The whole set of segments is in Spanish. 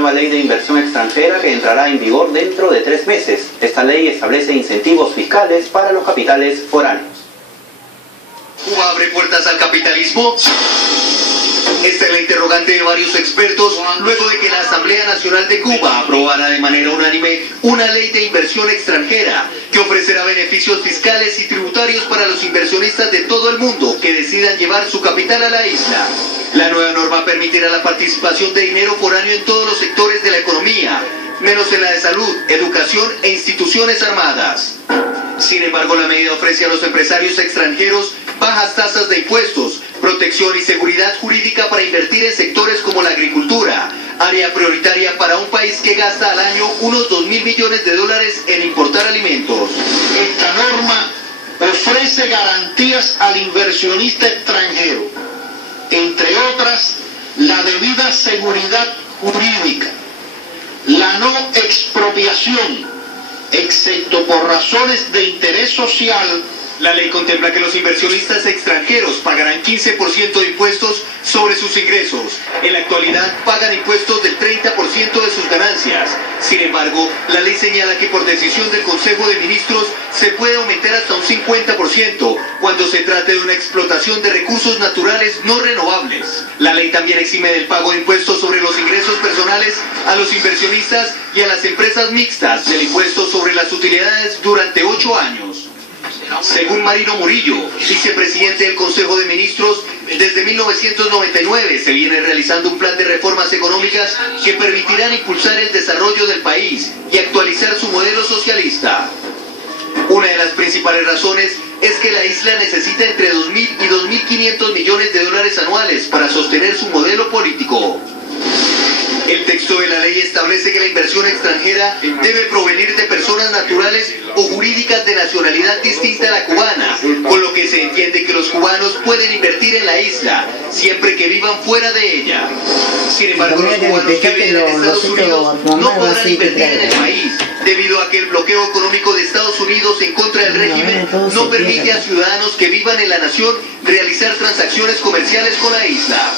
nueva ley de inversión extranjera que entrará en vigor dentro de 3 meses. Esta ley establece incentivos fiscales para los capitales foráneos. ¿Cuba abre puertas al capitalismo? Esta es la interrogante de varios expertos luego de que la Asamblea Nacional de Cuba aprobara de manera unánime una ley de inversión extranjera que ofrecerá beneficios fiscales y tributarios para los inversionistas de todo el mundo que decidan llevar su capital a la isla. La nueva norma permitirá la participación de dinero foráneo en todos los sectores de la economía, menos en la de salud, educación e instituciones armadas. Sin embargo, la medida ofrece a los empresarios extranjeros bajas tasas de impuestos, protección y seguridad jurídica para invertir en sectores como la agricultura, área prioritaria para un país que gasta al año unos 2.000 millones de dólares en importar alimentos. Esta norma ofrece garantías al inversionista extranjero, entre otras, la debida seguridad jurídica, la no expropiación, excepto por razones de interés social. La ley contempla que los inversionistas extranjeros pagarán 15% de impuestos sobre sus ingresos. En la actualidad pagan impuestos del 30% de sus ganancias. Sin embargo, la ley señala que por decisión del Consejo de Ministros se puede aumentar hasta un 50% cuando se trate de una explotación de recursos naturales no renovables. La ley también exime del pago de impuestos sobre los ingresos personales a los inversionistas y a las empresas mixtas del impuesto sobre las utilidades durante 8 años. Según Marino Murillo, vicepresidente del Consejo de Ministros, desde 1999 se viene realizando un plan de reformas económicas que permitirán impulsar el desarrollo del país y actualizar su modelo socialista. Una de las principales razones es que la isla necesita entre 2.000 y 2.500 millones de dólares anuales para sostener su modelo político. El texto de la ley establece que la inversión extranjera debe provenir de personas naturales o jurídicas de nacionalidad distinta a la cubana, con lo que se entiende que los cubanos pueden invertir en la isla, siempre que vivan fuera de ella. Sin embargo, los cubanos que viven en Estados Unidos no podrán invertir en el país, debido a que el bloqueo económico de Estados Unidos en contra del régimen no permite a ciudadanos que vivan en la nación realizar transacciones comerciales con la isla.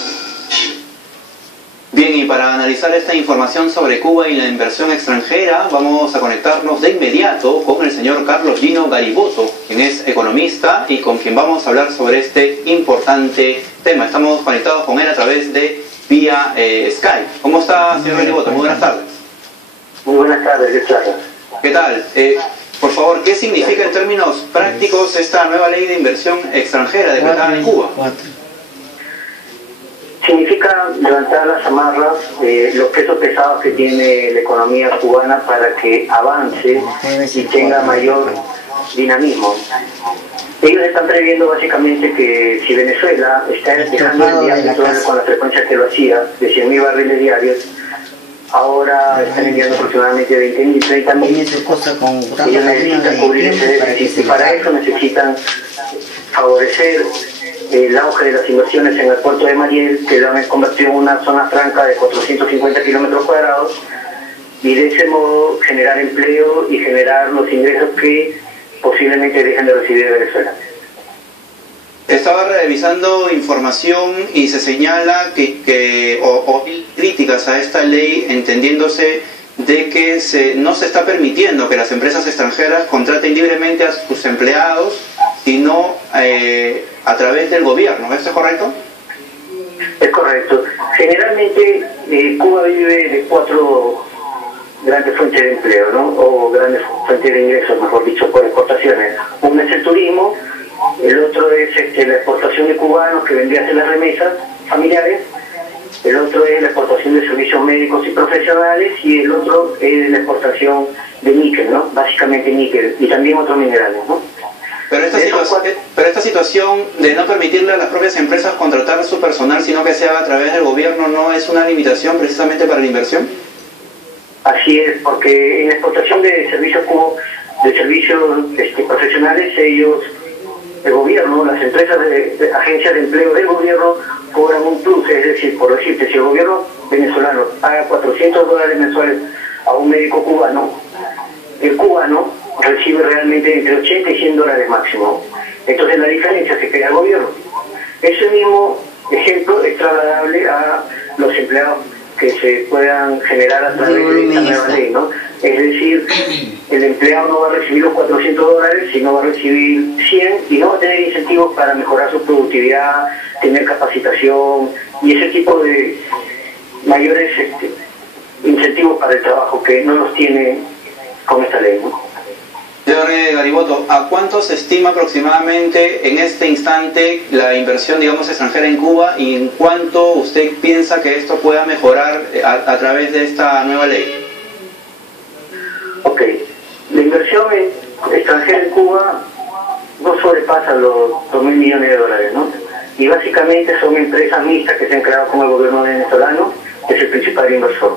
Bien, y para analizar esta información sobre Cuba y la inversión extranjera, vamos a conectarnos de inmediato con el señor Carlos Gino Gariboto, quien es economista y con quien vamos a hablar sobre este importante tema. Estamos conectados con él a través de vía Skype. ¿Cómo está, señor Gariboto? Muy buenas tardes. Muy buenas tardes, gracias. ¿Qué tal? Por favor, ¿qué significa en términos prácticos esta nueva ley de inversión extranjera decretada en Cuba? Significa levantar las amarras, los pesos pesados que tiene la economía cubana para que avance y tenga mayor dinamismo. Ellos están previendo básicamente que si Venezuela está dejando de enviar petróleo con la frecuencia que lo hacía, de 100.000 barriles diarios, ahora están enviando aproximadamente 20.000, 30.000. Ellos necesitan cubrir ese déficit y para eso necesitan favorecer el auge de las inversiones en el puerto de Mariel, que lo han convertido en una zona franca de 450 kilómetros cuadrados, y de ese modo generar empleo y generar los ingresos que posiblemente dejen de recibir de Venezuela. Estaba revisando información y se señala que críticas a esta ley, entendiéndose de que no se está permitiendo que las empresas extranjeras contraten libremente a sus empleados, sino a través del gobierno. ¿Esto es correcto? Es correcto. Generalmente Cuba vive de 4 grandes fuentes de empleo, ¿no? O grandes fuentes de ingresos, mejor dicho, por exportaciones. Uno es el turismo, el otro es la exportación de cubanos, que vendría a ser las remesas familiares, el otro es la exportación de servicios médicos y profesionales, y el otro es la exportación de níquel, ¿no? Básicamente níquel, y también otros minerales, ¿no? Pero esta situación de no permitirle a las propias empresas contratar a su personal, sino que se haga a través del gobierno, ¿no es una limitación precisamente para la inversión? Así es, porque en la exportación de servicios profesionales, el gobierno, las empresas de agencias de empleo del gobierno cobran un plus, es decir, por decirte, si el gobierno venezolano paga $400 mensuales a un médico cubano, el cubano recibe realmente entre 80 y $100 máximo. Entonces la diferencia se queda al gobierno. Ese mismo ejemplo es trasladable a los empleados que se puedan generar a través de esta nueva ley, ¿no? Es decir, el empleado no va a recibir los $400, sino va a recibir 100 y no va a tener incentivos para mejorar su productividad, tener capacitación y ese tipo de mayores incentivos para el trabajo que no los tiene con esta ley, ¿no? Señor Gariboto, ¿a cuánto se estima aproximadamente en este instante la inversión, digamos, extranjera en Cuba y en cuánto usted piensa que esto pueda mejorar a través de esta nueva ley? Ok, la inversión extranjera en Cuba no sobrepasa los $2.000 millones, ¿no? Y básicamente son empresas mixtas que se han creado con el gobierno venezolano, que es el principal inversor.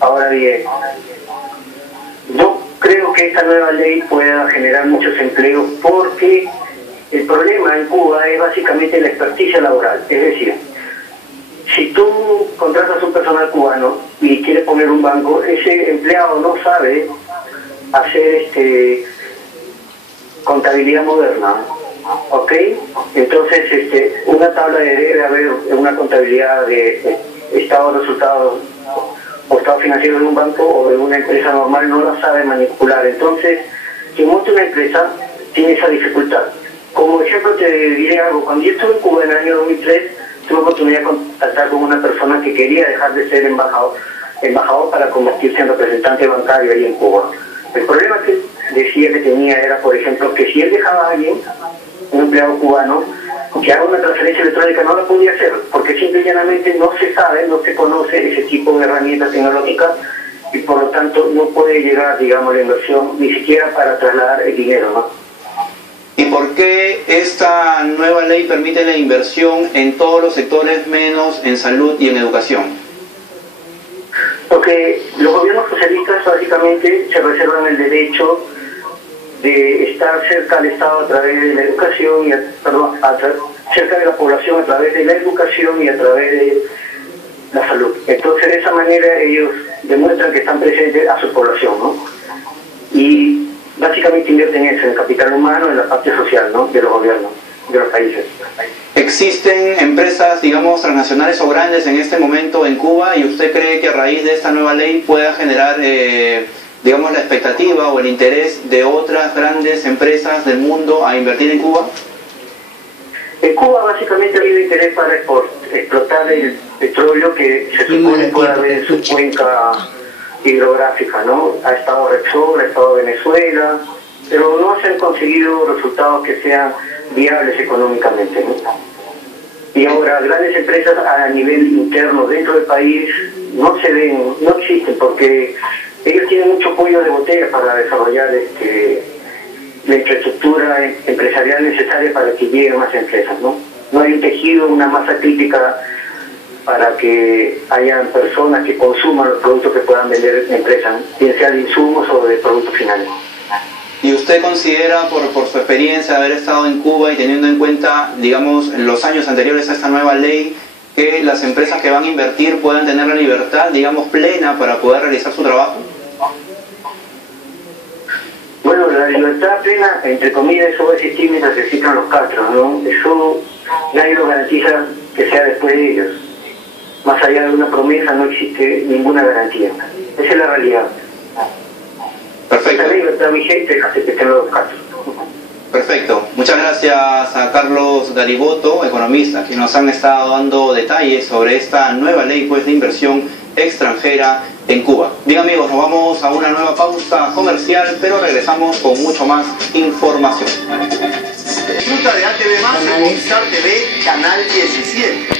Ahora bien, yo creo que esta nueva ley pueda generar muchos empleos porque el problema en Cuba es básicamente la experticia laboral. Es decir, si tú contratas un personal cubano y quieres poner un banco, ese empleado no sabe hacer contabilidad moderna, ¿ok? Entonces, una tabla debe haber una contabilidad de estado de resultados o estado financiero de un banco o de una empresa normal, no la sabe manipular. Entonces, quien monta una empresa tiene esa dificultad. Como ejemplo te diré algo, cuando yo estuve en Cuba en el año 2003, tuve oportunidad de contactar con una persona que quería dejar de ser embajador para convertirse en representante bancario ahí en Cuba. El problema que decía que tenía era, por ejemplo, que si él dejaba a alguien, un empleado cubano, que haga una transferencia electrónica, no la podía hacer, porque simple y llanamente no se sabe, no se conoce ese tipo de herramientas tecnológicas y por lo tanto no puede llegar, digamos, la inversión ni siquiera para trasladar el dinero, ¿no? ¿Y por qué esta nueva ley permite la inversión en todos los sectores menos en salud y en educación? Porque los gobiernos socialistas básicamente se reservan el derecho de estar cerca del Estado a través de la educación, cerca de la población a través de la educación y a través de la salud. Entonces de esa manera ellos demuestran que están presentes a su población, ¿no? Y básicamente invierten eso, en el capital humano, en la parte social, ¿no? De los gobiernos, de los países. ¿Existen empresas, digamos, transnacionales o grandes en este momento en Cuba y usted cree que a raíz de esta nueva ley pueda generar, digamos, la expectativa o el interés de otras grandes empresas del mundo a invertir en Cuba? En Cuba básicamente ha habido interés para explotar el petróleo que se supone puede haber en su cuenca hidrográfica, ¿no? Ha estado Repsol, ha estado Venezuela, pero no se han conseguido resultados que sean viables económicamente, ¿no? Y ahora grandes empresas a nivel interno dentro del país no se ven, no existen, porque ellos tienen mucho cuello de botella para desarrollar la infraestructura empresarial necesaria para que lleguen más empresas, ¿no? No hay un tejido, una masa crítica para que hayan personas que consuman los productos que puedan vender empresas, bien sea de insumos o de productos finales. ¿Y usted considera, por su experiencia de haber estado en Cuba y teniendo en cuenta, digamos, los años anteriores a esta nueva ley, que las empresas que van a invertir puedan tener la libertad, digamos, plena para poder realizar su trabajo? Bueno, la libertad plena, entre comillas, eso va a existir mientras se existan los castros, ¿no? Eso nadie lo garantiza que sea después de ellos. Más allá de una promesa no existe ninguna garantía. Esa es la realidad. Perfecto. La libertad vigente hace que estén los castros. Perfecto. Muchas gracias a Carlos Gariboto, economista, que nos han estado dando detalles sobre esta nueva ley, pues, de inversión extranjera en Cuba. Bien, amigos, nos vamos a una nueva pausa comercial, pero regresamos con mucho más información. Disfruta de ATV Más en Movistar TV, Canal 17.